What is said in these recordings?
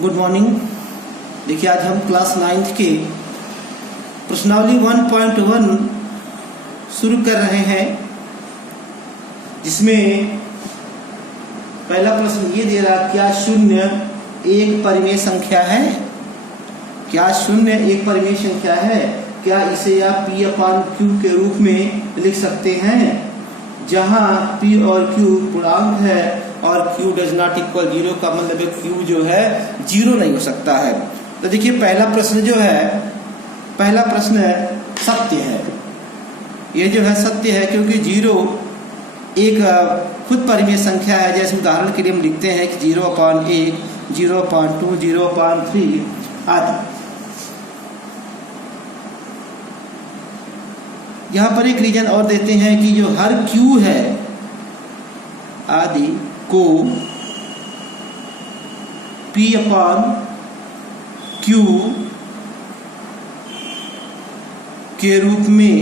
Good morning. देखिए आज हम क्लास 9th के प्रश्नावली 1.1 शुरू कर रहे हैं, जिसमें पहला प्रश्न ये दे रहा, क्या शून्य एक परिमेय संख्या है? क्या शून्य एक परिमेय संख्या है? क्या इसे आप P/Q के रूप में लिख सकते हैं, जहां P और Q पूर्णांक है और Q डज नॉट इक्वल 0 का मतलब है Q जो है 0 नहीं हो सकता है। तो देखिए पहला प्रश्न जो है, पहला प्रश्न सत्य है। ये जो है सत्य है, क्योंकि 0 एक खुद परिमेय संख्या है। जैसे उदाहरण के लिए हम लिखते हैं कि 0/1, 0/2, 0/3 आदि। यहाँ पर एक रीजन और देते हैं कि जो हर Q है आदि को P/Q के रूप में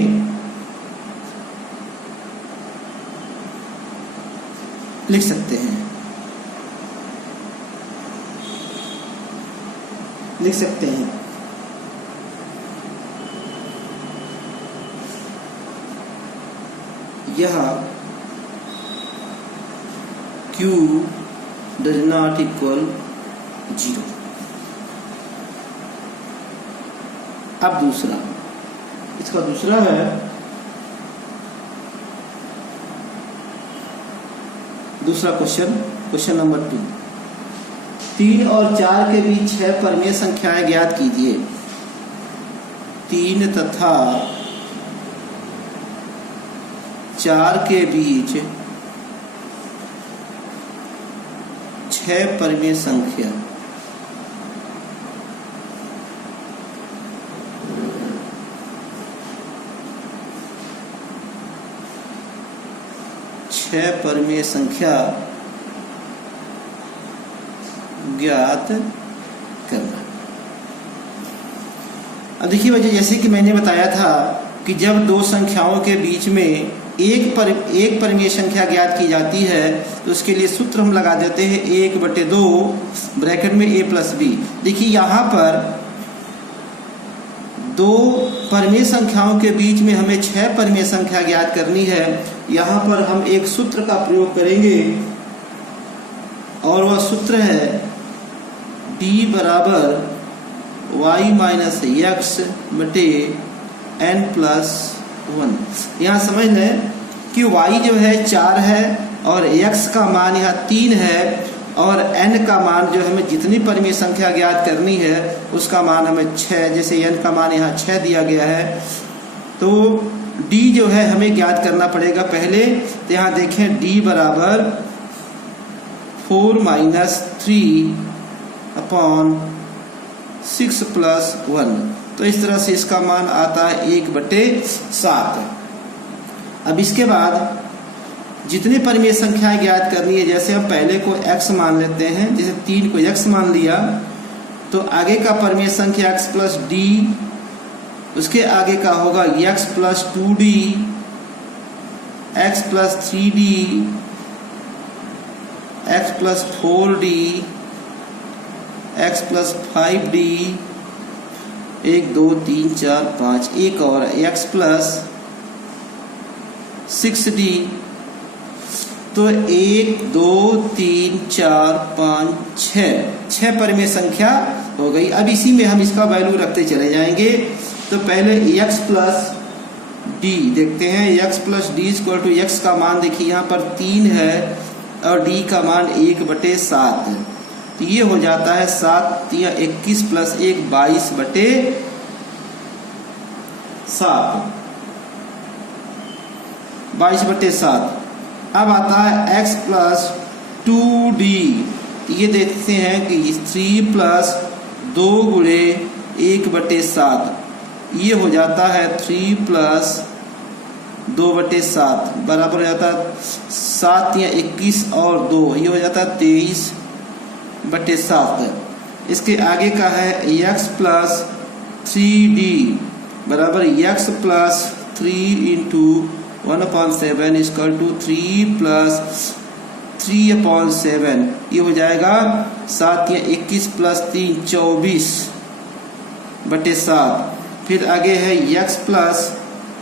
लिख सकते हैं, यह Q does not equal 0। अब दूसरा, इसका दूसरा है, दूसरा क्वेश्चन नंबर 2। 3 और 4 के बीच 6 परिमेय संख्याएं ज्ञात कीजिए। 3 तथा 4 के बीच 6 परिमेय संख्या। परिमेय संख्या ज्ञात करना। अब देखिए वजह, जैसे कि मैंने बताया था कि जब दो संख्याओं के बीच में एक परिमेय संख्या ज्ञात की जाती है तो उसके लिए सूत्र हम लगा देते हैं 1/2 ब्रैकेट में a+b। देखिए यहाँ पर दो परिमेय संख्याओं के बीच में हमें 6 परिमेय संख्या ज्ञात करनी है। यहाँ पर हम एक सूत्र का प्रयोग करेंगे और वह सूत्र है d बराबर y - x बटे n+1। यहाँ समझ लें कि y जो है 4 है और x का मान यहाँ 3 है और n का मान जो हमें जितनी परिमेय संख्या ज्ञात करनी है उसका मान हमें 6, जैसे n का मान यहाँ 6 दिया गया है, तो d जो है हमें ज्ञात करना पड़ेगा पहले। तो यहाँ देखें d बराबर 4 - 3/6 + 1। तो इस तरह से इसका मान आता है 1/7। अब इसके बाद जितनी परिमेय संख्याएं ज्ञात करनी है, जैसे हम पहले को x मान लेते हैं, जैसे 3 को x मान लिया, तो आगे का परिमेय संख्या x + d, उसके आगे का होगा x + 2d, x + 3d, x + 4d, x + 5d, 1 2 3 4 5, एक और x + 6d। तो 1 2 3 4 5 6 परिमेय संख्या हो गई। अब इसी में हम इसका वैल्यू रखते चले जाएंगे। तो पहले x + d देखते हैं। x + d = x का मान देखिए यहाँ पर 3 है और d का मान 1/7 है। तो ये हो जाता है 7 या 21 + 1 22/7। अब आता है x + 2d। ये देखते हैं कि 3 + 2 × 1/7, ये हो जाता है 3 + 2/7 बराबर हो जाता है 7 या 21 और 2, ये हो जाता है 23/7। इसके आगे का है x + 3d बराबर x + 3 × 1/7 = 3 + 3/7, ये हो जाएगा 7 या 21 प्लस 3 24/7। फिर आगे है x प्लस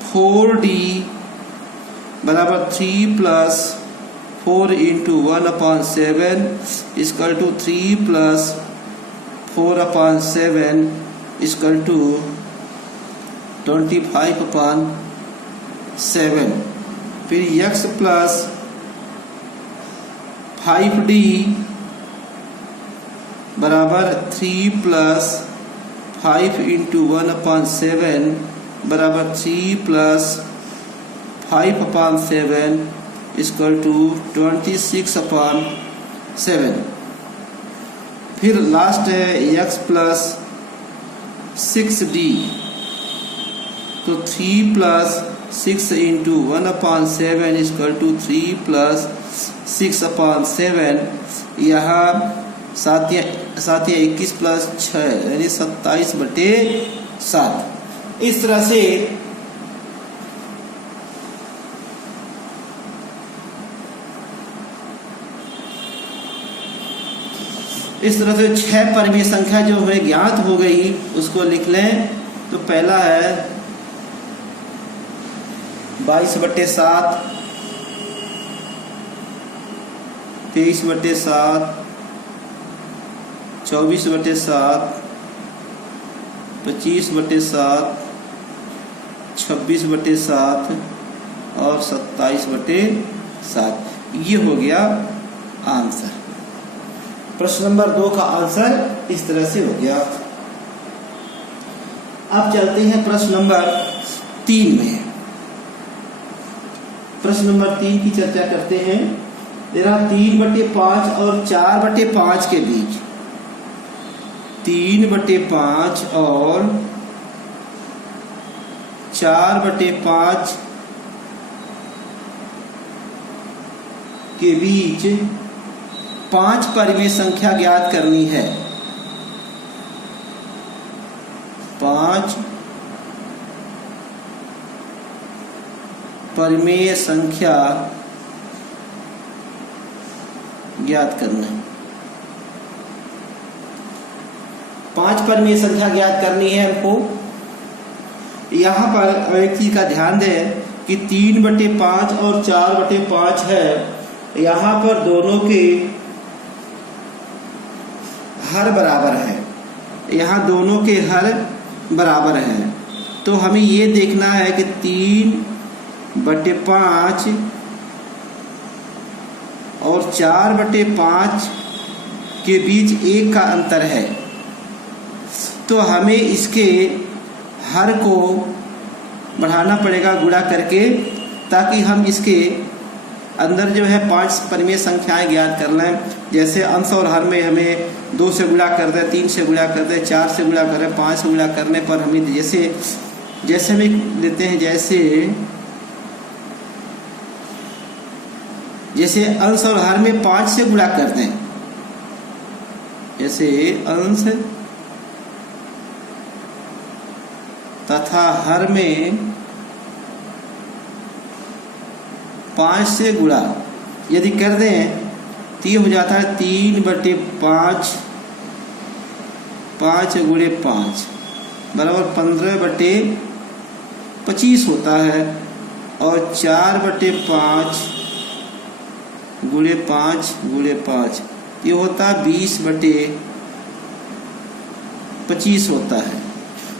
4d बराबर 3 plus 4 into 1/7 equal to 3 plus 4/7 equal to 25/7। फिर x प्लस 5d बराबर 3 प्लस 5 इंटू 1/7 बराबर 3 प्लस 5/7 इक्वल टू 26/7। फिर लास्ट है x प्लस 6d, तो 3 plus 6 into 1/7 equal to 3 plus 6/7। यहाँ 7 या 21 प्लस 6 यानी 27/7। इस तरह से छह परिमेय संख्या जो हमें ज्ञात हो गई उसको लिख लें। तो पहला है 22/7, 23/7, 24/7, 25/7, 26/7 और 27/7। ये हो गया आंसर। प्रश्न नंबर 2 का आंसर इस तरह से हो गया। अब चलते हैं प्रश्न नंबर 3 में। प्रश्न नंबर 3 की चर्चा करते हैं। तेरा 3/5 और 4/5 के बीच, 3/5 और 4/5 के बीच 5 परिमेय संख्या ज्ञात करनी है। 5 परिमेय संख्या ज्ञात करना है। 5 परिमेय संख्या ज्ञात करनी है हमको। यहाँ पर एक चीज का ध्यान दें कि 3/5 और 4/5 है। यहाँ पर दोनों के हर बराबर है, यहाँ दोनों के हर बराबर हैं। तो हमें ये देखना है कि 3/5 और 4/5 के बीच 1 का अंतर है। तो हमें इसके हर को बढ़ाना पड़ेगा गुणा करके, ताकि हम इसके अंदर जो है 5 परिमेय संख्याएं ज्ञात कर लें। जैसे अंश और हर में हमें 2 से गुणा कर दे, 3 से गुणा कर दे, 4 से गुणा करें, 5 से गुणा करने पर हमें जैसे हमें लेते हैं, जैसे अंश और हर में 5 से गुणा कर दें। जैसे अंश तथा हर में 5 से गुणा यदि कर दें तो ये हो जाता है 3/5, 5 गुणे 5 बराबर 15/25 होता है। और 4/5 गुणे 5 गुणे 5 ये होता है 20/25 होता है।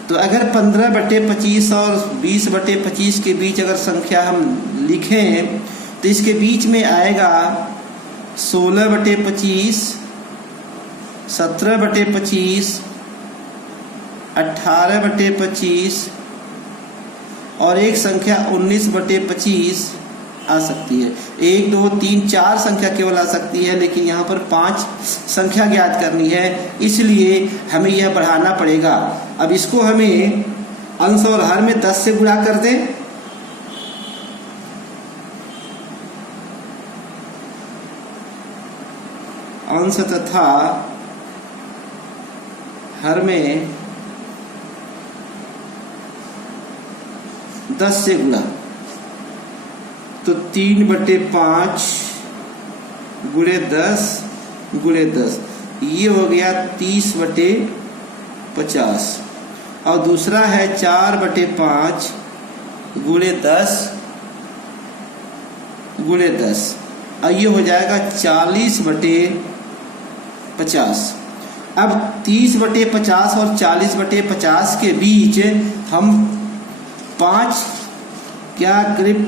तो अगर 15/25 और 20/25 के बीच अगर संख्या हम लिखें तो इसके बीच में आएगा 16/25, 17/25, 18/25 और एक संख्या 19/25 आ सकती है। 1, 2, 3, 4 संख्या केवल आ सकती है, लेकिन यहाँ पर 5 संख्या ज्ञात करनी है, इसलिए हमें यह बढ़ाना पड़ेगा। अब इसको हमें अंश और हर में 10 से गुणा कर दें। अंश तथा हर में 10 से गुणा, तो 3/5 गुणे 10 गुणे 10, ये हो गया 30/50। और दूसरा है 4/5 गुणे 10 गुणे 10, और ये हो जाएगा 40/50। अब 30/50 और 40/50 के बीच हम 5 क्या करीब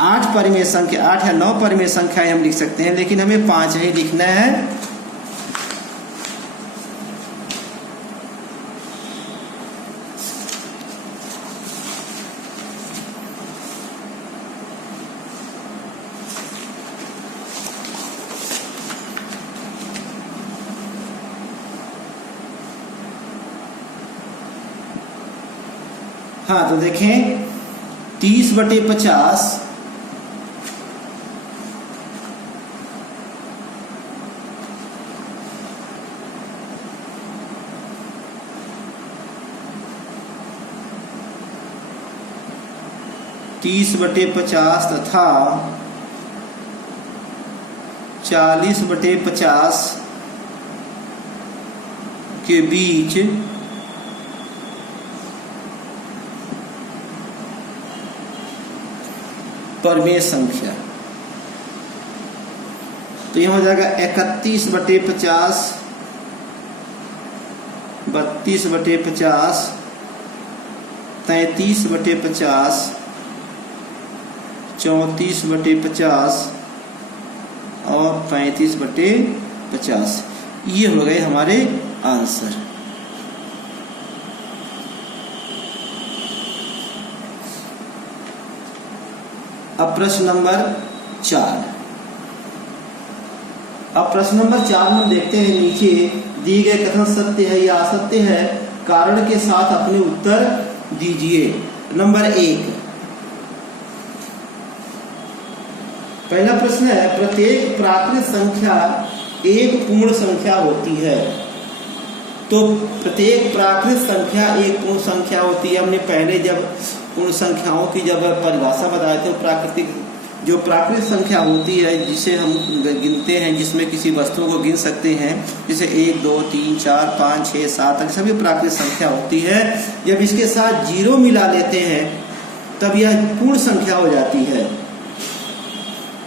8 परिमेय संख्या, 8 या 9 परिमेय संख्याएं हम लिख सकते हैं, लेकिन हमें 5 ही लिखना है। हाँ, तो देखें 30/50 30/50 तथा 40/50 के बीच परिमेय संख्या, तो यह हो जाएगा 31/50, 32/50, 33/50, 34/50 और 35/50। ये हो गए हमारे आंसर। अब प्रश्न नंबर 4। अब प्रश्न नंबर 4 में देखते हैं नीचे दिए गए कथन सत्य है या असत्य है, कारण के साथ अपने उत्तर दीजिए। नंबर 1, पहला प्रश्न है प्रत्येक प्राकृत संख्या एक पूर्ण संख्या होती है। तो प्रत्येक प्राकृत संख्या एक पूर्ण संख्या होती है। हमने पहले जब पूर्ण संख्याओं की जब परिभाषा बताए थे, जो प्राकृत संख्या होती है जिसे हम गिनते हैं, जिसमें किसी वस्तु को गिन सकते हैं, जैसे 1 2 3 4 5 6 7 तक सभी प्राकृत संख्या होती है। जब इसके साथ 0 मिला लेते हैं तब यह पूर्ण संख्या हो जाती है।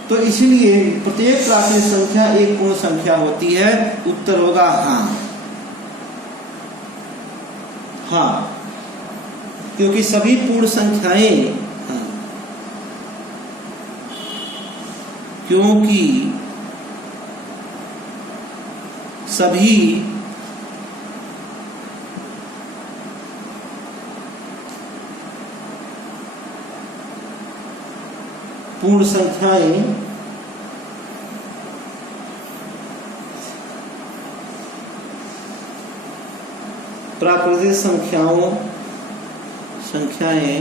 तो इसलिए प्रत्येक प्राकृत संख्या एक पूर्ण संख्या होती है। उत्तर होगा हाँ। हाँ, क्योंकि सभी पूर्ण संख्याएं, क्योंकि सभी पूर्ण संख्याएं प्राकृतिक संख्याएं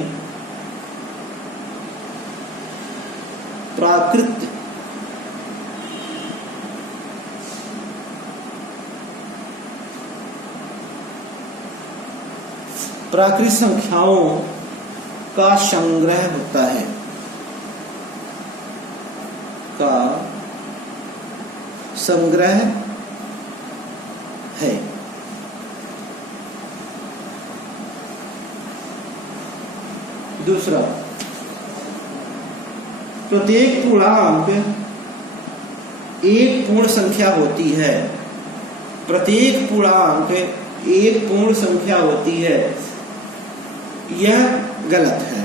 प्राकृत संख्याओं का संग्रह होता है, का संग्रह है। दूसरा, प्रत्येक पूर्णांक एक पूर्ण संख्या होती है। प्रत्येक पूर्णांक एक पूर्ण संख्या होती है, यह गलत है।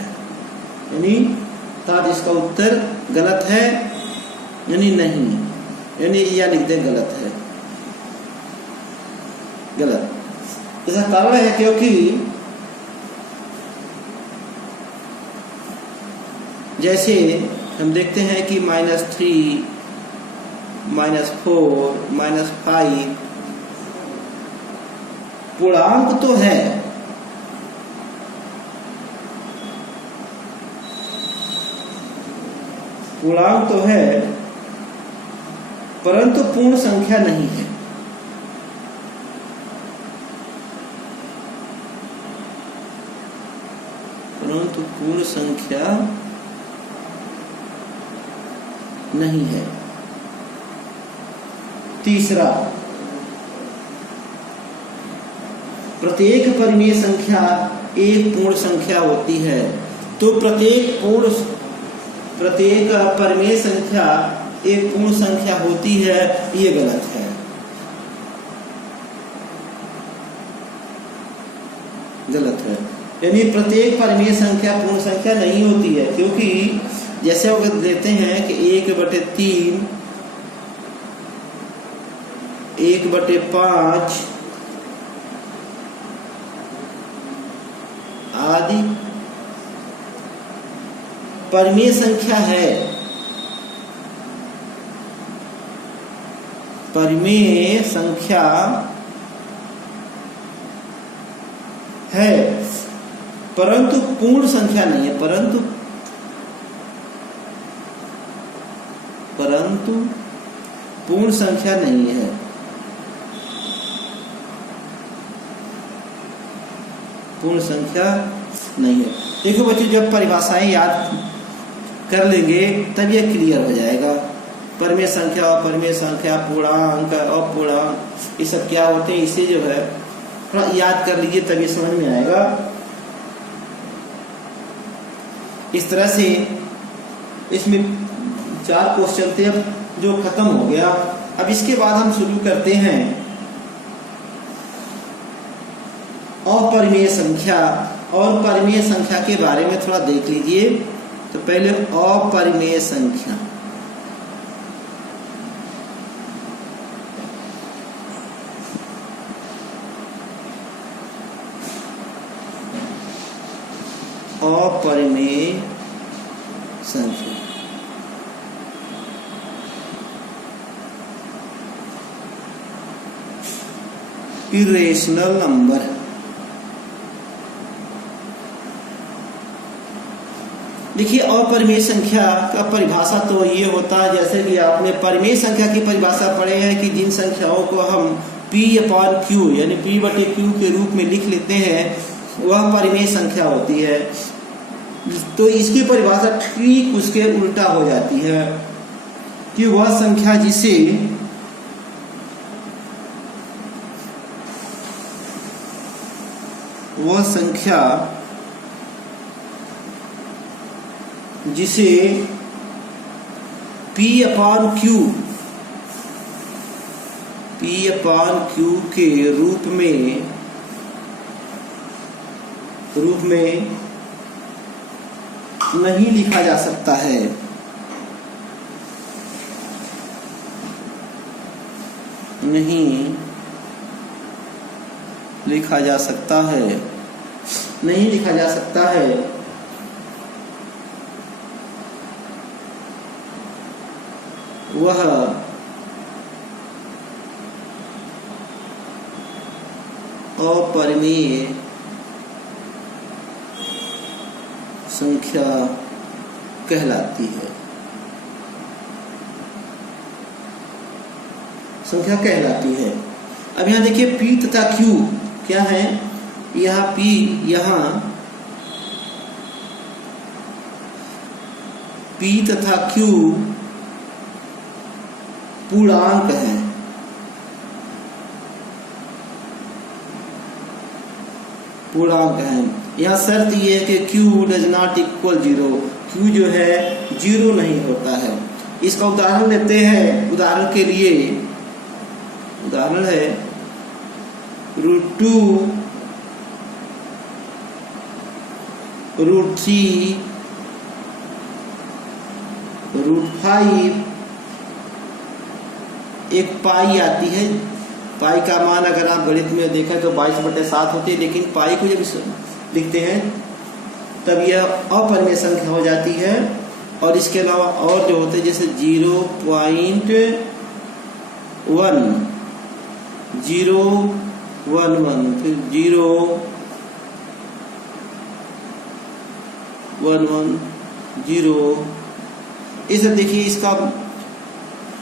यानी इसका उत्तर गलत है, यानी नहीं, यानी यह लिख दें गलत है, गलत। इसका कारण है क्योंकि जैसे हम देखते हैं कि -3, -4, -5 पूर्णांक तो है, पूर्णांक तो है, परंतु पूर्ण संख्या नहीं है। परंतु पूर्ण संख्या नहीं है। तीसरा, प्रत्येक परिमेय संख्या एक पूर्ण संख्या होती है। तो प्रत्येक परिमेय संख्या एक पूर्ण संख्या होती है, ये गलत है। गलत है, यानी प्रत्येक परिमेय संख्या पूर्ण संख्या नहीं होती है, क्योंकि जैसे अगर देते हैं कि 1/3, 1/5 आदि परिमेय संख्या है, परिमेय संख्या है, परंतु पूर्ण संख्या नहीं है, परंतु पूर्ण संख्या नहीं है। पूर्ण संख्या नहीं है। देखो बच्चों, जब परिभाषाएं याद कर लेंगे तब ये क्लियर हो जाएगा। परिमेय संख्या, अपरिमेय संख्या, पूर्णांक, अपूर्णांक, ये सब क्या होते हैं, इसे जो है थोड़ा याद कर लीजिए तब ये समझ में आएगा। इस तरह से इसमें 4 क्वेश्चन थे, अब जो खत्म हो गया। अब इसके बाद हम शुरू करते हैं अपरिमेय संख्या। और परिमेय संख्या के बारे में थोड़ा देख लीजिए। तो पहले अपरिमेय संख्या, अपरिमेय संख्या इरेशनल नंबर। देखिए, अपरिमेय संख्या का परिभाषा तो ये होता है, जैसे कि आपने परिमेय संख्या की परिभाषा पढ़े हैं कि जिन संख्याओं को हम P/Q यानी P/Q के रूप में लिख लेते हैं, वह परिमेय संख्या होती है। तो इसकी परिभाषा ठीक उसके उल्टा हो जाती है कि वह संख्या जिसे P/Q के रूप में नहीं लिखा जा सकता है। नहीं लिखा जा सकता है। वह अपरिमेय संख्या कहलाती है। अब यहाँ देखिए P तथा Q क्या है, यहाँ P, यहाँ P तथा Q पूर्णांक है। यहाँ शर्त ये है कि Q does not equal 0, Q जो है 0 नहीं होता है। इसका उदाहरण लेते हैं। उदाहरण के लिए उदाहरण है √2, √3, √5, एक पाई आती है। पाई का मान अगर आप गणित में देखें तो 22/7 होती है, लेकिन पाई को जब लिखते हैं तब यह अपरिमेय संख्या हो जाती है। और इसके अलावा और जो होते हैं जैसे 0.1, 0.11, फिर 0.11, इसे देखिए, इसका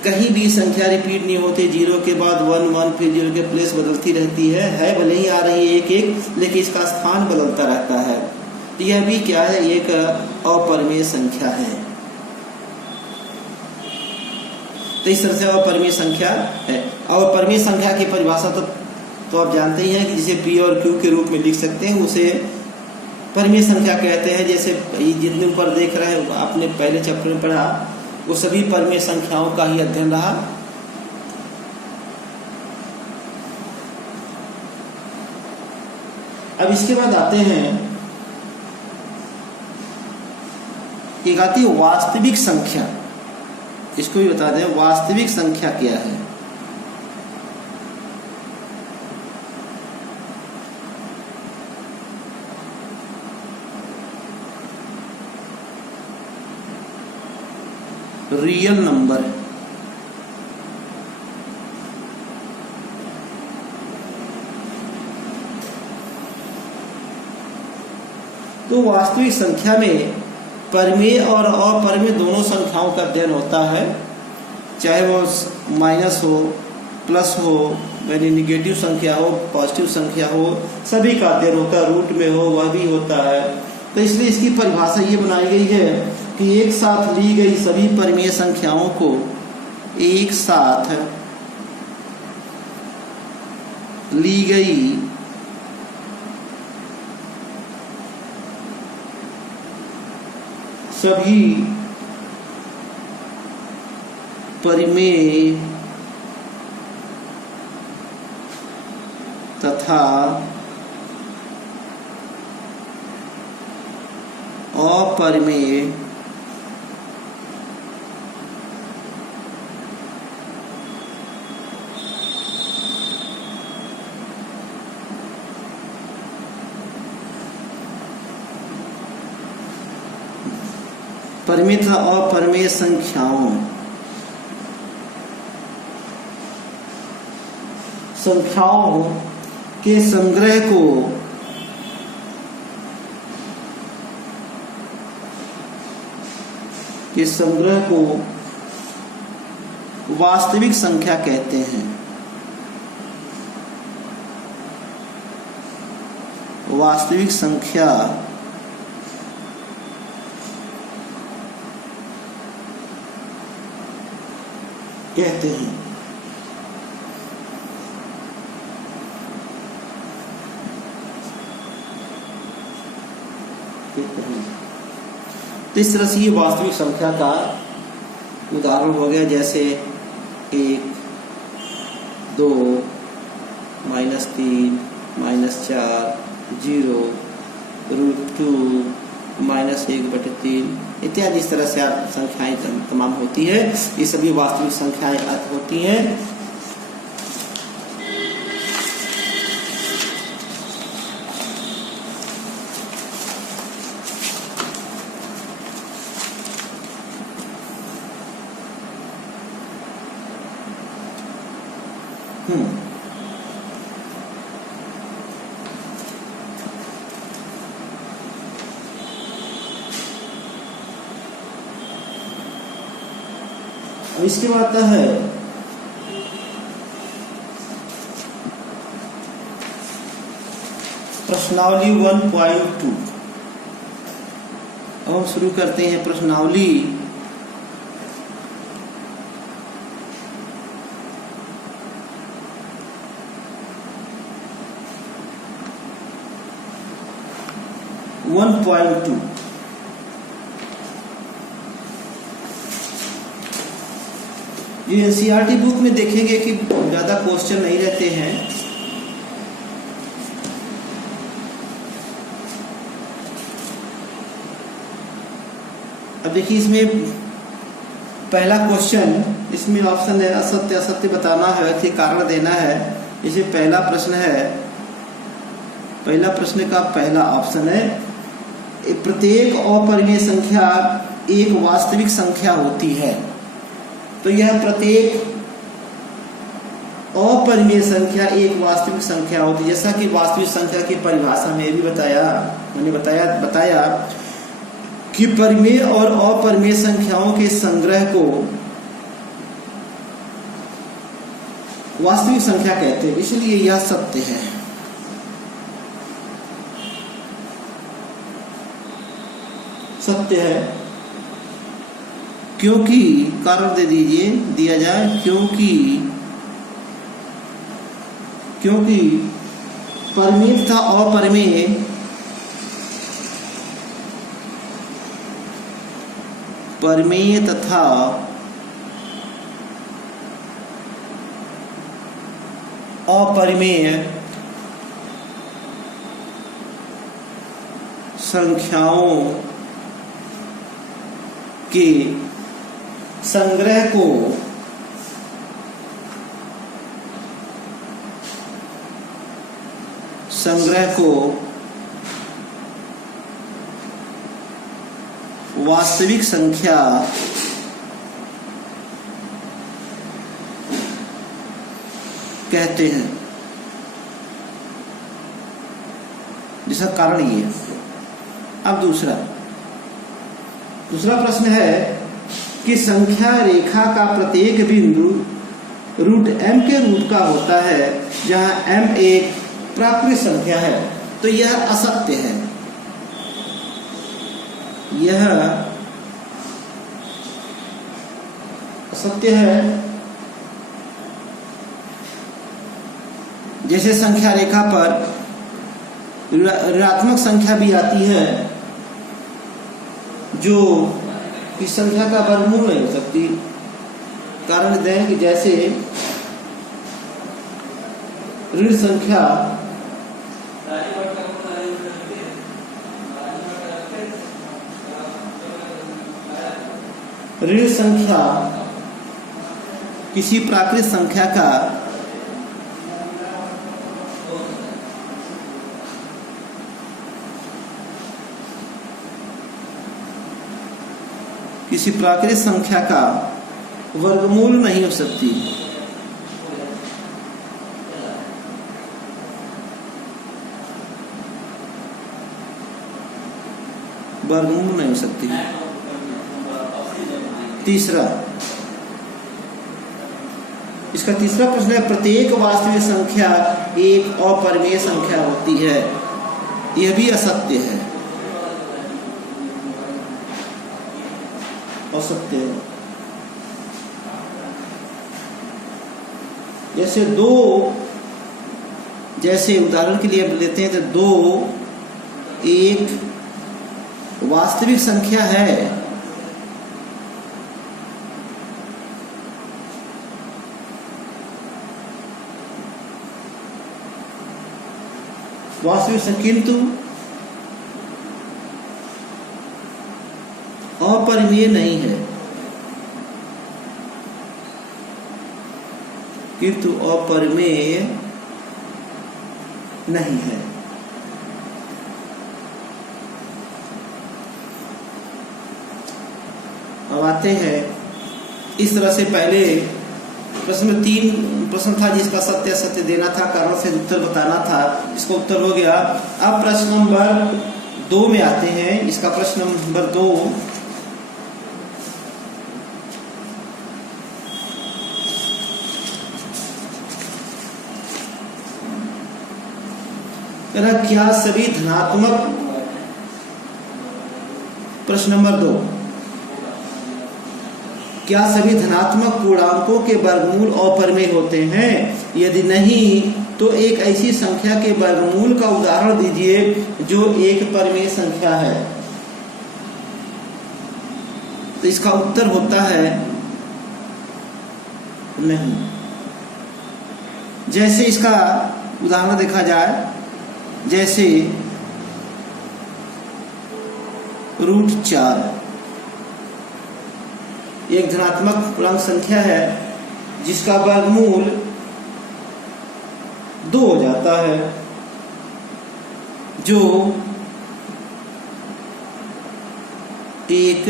कहीं भी संख्या रिपीट नहीं होती। 0 के बाद 1 1, फिर 0 के प्लेस बदलती रहती है भले ही आ रही है 1 1, लेकिन इसका स्थान बदलता रहता है। तो यह भी क्या है, एक अपरिमेय संख्या है। तो इस तरह से अपरिमेय संख्या है। और परिमेय संख्या की परिभाषा तो आप जानते ही हैं कि जिसे P और Q के रूप में लिख सकते हैं उसे परिमेय संख्या कहते हैं। जैसे जितने ऊपर देख रहे हैं आपने पहले चैप्टर में पढ़ा, वो सभी परिमेय संख्याओं का ही अध्ययन रहा। अब इसके बाद आते हैं, एक आती है वास्तविक संख्या। इसको भी बता दें वास्तविक संख्या क्या है। Real number. तो वास्तविक संख्या में परिमेय और अपरिमेय दोनों संख्याओं का अध्ययन होता है, चाहे वो माइनस हो, प्लस हो, यानी निगेटिव संख्या हो, पॉजिटिव संख्या हो, सभी का अध्ययन होता है। रूट में हो वह भी होता है। तो इसलिए इसकी परिभाषा ये बनाई गई है कि एक साथ ली गई सभी परिमेय संख्याओं को एक साथ ली गई सभी परिमेय तथा अपरिमेय परिमेय तथा अपरिमेय संख्याओं के संग्रह को वास्तविक संख्या कहते हैं। वास्तविक संख्या कहते हैं। तो इस तरह से ये वास्तविक संख्या का उदाहरण हो गया, जैसे 1, 2, -3, -4, 0, √2, -1/3 इत्यादि। इस तरह से आप संख्याएं तमाम होती है। ये सभी वास्तविक संख्याएं होती हैं। इसके बाद आता है प्रश्नावली 1.2। अब हम शुरू करते हैं प्रश्नावली (1.2) ये एनसीईआरटी बुक में देखेंगे कि ज्यादा क्वेश्चन नहीं रहते हैं। अब देखिए इसमें पहला क्वेश्चन, इसमें ऑप्शन है असत्य असत्य बताना है, कि कारण देना है। इसे पहला प्रश्न है, पहला प्रश्न का पहला ऑप्शन है प्रत्येक अपरिमेय संख्या एक वास्तविक संख्या होती है। तो यह प्रत्येक अपरिमेय संख्या एक वास्तविक संख्या होती है। जैसा कि वास्तविक संख्या की परिभाषा में भी मैंने बताया कि परिमेय और अपरिमेय संख्याओं के संग्रह को वास्तविक संख्या कहते हैं। इसलिए यह सत्य है। सत्य है क्योंकि, कारण दे दीजिए, दिया जाए, क्योंकि क्योंकि परिमेय तथा अपरिमेय परिमेय तथा अपरिमेय संख्याओं के संग्रह को वास्तविक संख्या कहते हैं। जिसका कारण ये है। अब दूसरा प्रश्न है कि संख्या रेखा का प्रत्येक बिंदु रूट m के रूप का होता है जहां m एक प्राकृतिक संख्या है, तो यह असत्य है। यह असत्य है। जैसे संख्या रेखा पर ऋणात्मक संख्या भी आती है जो इस संख्या का वर्गमूल नहीं हो सकती। कारण दें कि जैसे ऋण संख्या किसी प्राकृतिक संख्या का वर्गमूल नहीं हो सकती। वर्गमूल नहीं हो सकती। इसका तीसरा प्रश्न है, प्रत्येक वास्तविक संख्या एक अपरिमेय संख्या होती है। यह भी असत्य है। असत्य है। जैसे उदाहरण के लिए लेते हैं तो 2 एक वास्तविक संख्या है। वास्तविक संख्या किंतु अपरिमेय नहीं है। किंतु अपरिमेय नहीं है। अब आते हैं इस तरह से पहले प्रश्न में 3 प्रश्न था जिसका सत्य असत्य देना था, कारण से उत्तर बताना था। इसका उत्तर हो गया। अब प्रश्न नंबर 2 में आते हैं। इसका प्रश्न नंबर 2, क्या सभी धनात्मक प्रश्न नंबर 2, क्या सभी धनात्मक पूर्णांकों के वर्गमूल अपरिमेय होते हैं? यदि नहीं तो एक ऐसी संख्या के वर्गमूल का उदाहरण दीजिए जो एक परिमेय संख्या है। तो इसका उत्तर होता है नहीं। जैसे इसका उदाहरण देखा जाए, जैसे √4 एक धनात्मक पूर्णांक संख्या है जिसका वर्गमूल 2 हो जाता है, जो एक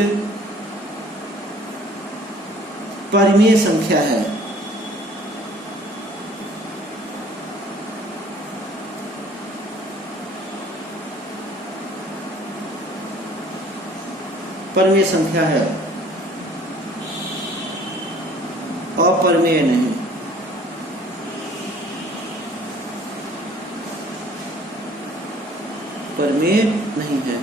परिमेय संख्या है। परिमेय संख्या है, अपरिमेय नहीं। परिमेय नहीं है।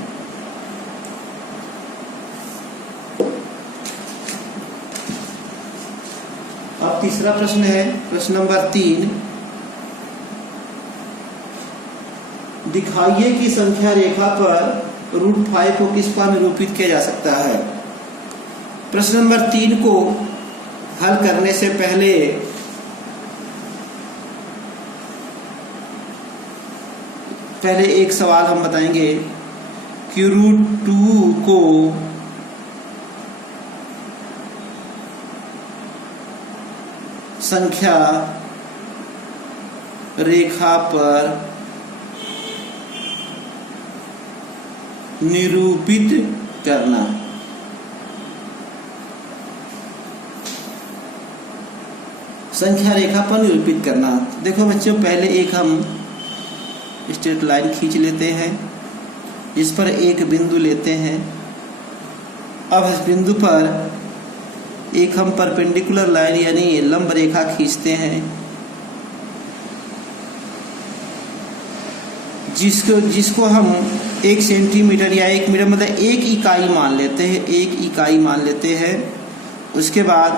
अब तीसरा प्रश्न है, प्रश्न नंबर 3, दिखाइए कि संख्या रेखा पर √5 को किस पर निरूपित किया जा सकता है। प्रश्न नंबर 3 को हल करने से पहले एक सवाल हम बताएंगे कि √2 को संख्या रेखा पर निरूपित करना। संख्या रेखा पर निरूपित करना। देखो बच्चों, पहले एक हम स्ट्रेट लाइन खींच लेते हैं, इस पर एक बिंदु लेते हैं। अब इस बिंदु पर एक हम परपेंडिकुलर लाइन यानी लंब रेखा खींचते हैं, जिसको हम 1 सेंटीमीटर या 1 मीटर मतलब 1 इकाई मान लेते हैं, 1 इकाई मान लेते हैं। उसके बाद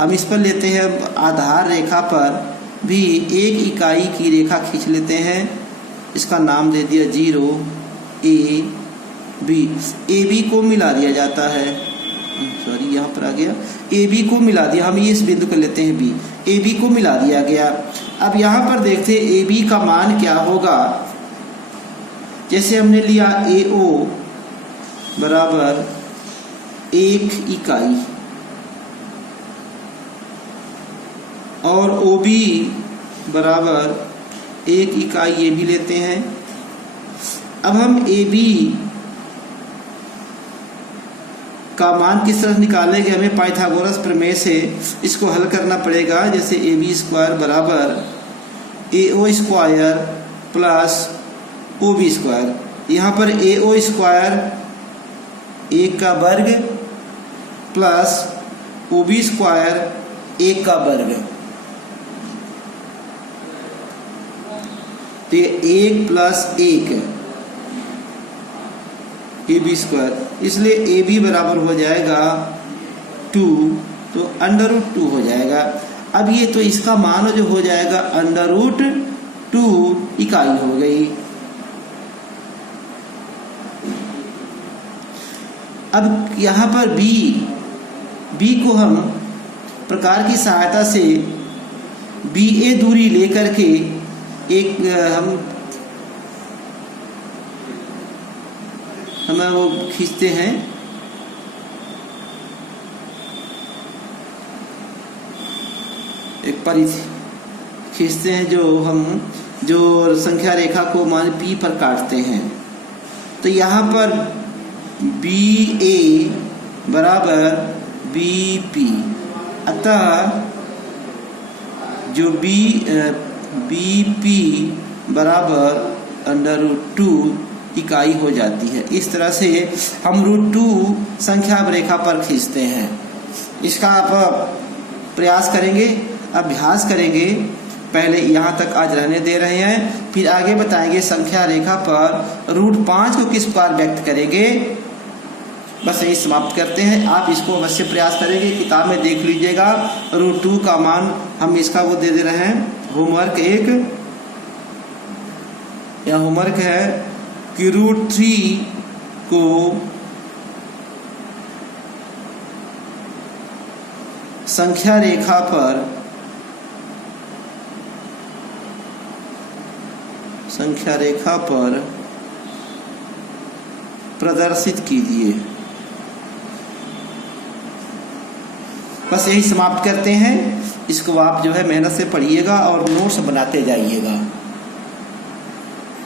हम इस पर लेते हैं आधार रेखा पर भी 1 इकाई की रेखा खींच लेते हैं। इसका नाम दे दिया 0 AB। AB को मिला दिया जाता है, सॉरी यहाँ पर आ गया, AB को मिला दिया, हम इस बिंदु को लेते हैं B, AB को मिला दिया गया। अब यहाँ पर देखते हैं AB का मान क्या होगा। जैसे हमने लिया AO बराबर 1 इकाई और OB बराबर 1 इकाई, ये भी लेते हैं। अब हम AB का मान किस तरह निकालेंगे, हमें पाइथागोरस प्रमेय से इसको हल करना पड़ेगा। जैसे AB² बराबर AO² प्लस OB²। यहाँ पर AO² 1 का वर्ग प्लस OB² 1 का वर्ग, तो ये 1 प्लस 1 AB², इसलिए AB बराबर हो जाएगा 2, तो √2 हो जाएगा। अब ये तो इसका मान जो हो जाएगा √2 इकाई हो गई। अब यहाँ पर B को हम प्रकार की सहायता से BA दूरी लेकर के एक हमें वो खींचते हैं, एक परिधि खींचते हैं जो संख्या रेखा को मान P पर काटते हैं। तो यहाँ पर BA बराबर BP, अतः जो BP बराबर √2 इकाई हो जाती है। इस तरह से हम √2 संख्या रेखा पर खींचते हैं। इसका आप प्रयास करेंगे, अभ्यास करेंगे। पहले यहाँ तक आज रहने दे रहे हैं, फिर आगे बताएंगे संख्या रेखा पर √5 को किस प्रकार व्यक्त करेंगे। बस यही समाप्त करते हैं। आप इसको अवश्य प्रयास करेंगे, किताब में देख लीजिएगा। √2 का मान हम इसका वो दे रहे हैं, होमवर्क एक, या होमवर्क है कि √3 को संख्या रेखा पर प्रदर्शित कीजिए। बस यही समाप्त करते हैं। इसको आप जो है मेहनत से पढ़िएगा और नोट्स बनाते जाइएगा।